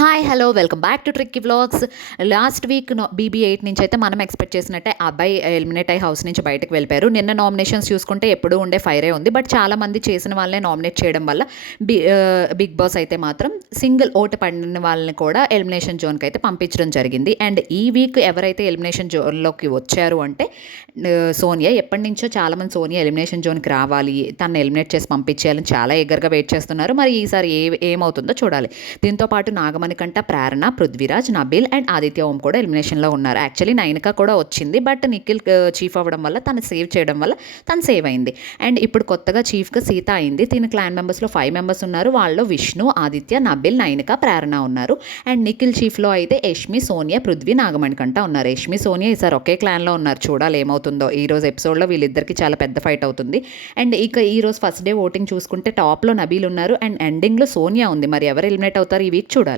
Hi hello welcome back to tricky vlogs. Last week BB8 నుంచి అయితే మనం expect చేసినట్టే అబ్బాయి ఎలిమినేట్ అయ్యి హౌస్ నుంచి బయటకు వెళ్ళిపోయారు. నిన్న నామినేషన్స్ చూసుకుంటే ఎప్పుడూ ఉండే ఫైరే ఉంది. బట్ చాలామంది చేసిన వాళ్ళనే నామినేట్ చేయడం వల్ల బిగ్ బాస్ అయితే మాత్రం సింగిల్ ఓటు పడిన వాళ్ళని కూడా ఎలిమినేషన్ జోన్కి అయితే పంపించడం జరిగింది. అండ్ ఈ వీక్ ఎవరైతే ఎలిమినేషన్ జోన్లోకి వచ్చారు అంటే సోనియా. ఎప్పటి నుంచో చాలామంది సోనియా ఎలిమినేషన్ జోన్కి రావాలి, తనను ఎలిమినేట్ చేసి పంపించేయాలని చాలా ఎగర్గా వెయిట్ చేస్తున్నారు. మరి ఈసారి ఏమవుతుందో చూడాలి. దీంతో పాటు నాగమణికంట, ప్రేరణ, పృథ్వీరాజ్, నబీల్ అండ్ ఆదిత్య ఓం కూడా ఎలిమినేషన్లో ఉన్నారు. యాక్చువల్లీ నైనిక కూడా వచ్చింది, బట్ నిఖిల్ చీఫ్ అవ్వడం వల్ల తను సేవ్ చేయడం వల్ల తను సేవ్ అయింది. అండ్ ఇప్పుడు కొత్తగా చీఫ్గా సీత అయింది. దీని క్లాన్ మెంబర్స్లో 5 మెంబర్స్ ఉన్నారు. వాళ్ళు విష్ణు, ఆదిత్య, నబీల్, నైనిక, ప్రేరణ ఉన్నారు. అండ్ నిఖిల్ చీఫ్లో అయితే యష్మి, సోనియా, పృథ్వీ, నాగమణికంట ఉన్నారు. యష్మి, సోనియా ఈసారి ఒకే క్లాన్లో ఉన్నారు. చూడాలి ఏమవుతుందో. ఈరోజు ఎపిసోడ్లో వీళ్ళిద్దరికి చాలా పెద్ద ఫైట్ అవుతుంది. అండ్ ఇక ఈరోజు ఫస్ట్ డే ఓటింగ్ చూసుకుంటే టాప్లో నబీల్ ఉన్నారు అండ్ ఎండింగ్లో సోనియా ఉంది. మరి ఎవరు ఎలిమినేట్ అవుతారు ఈ వీక్ చూడాలి.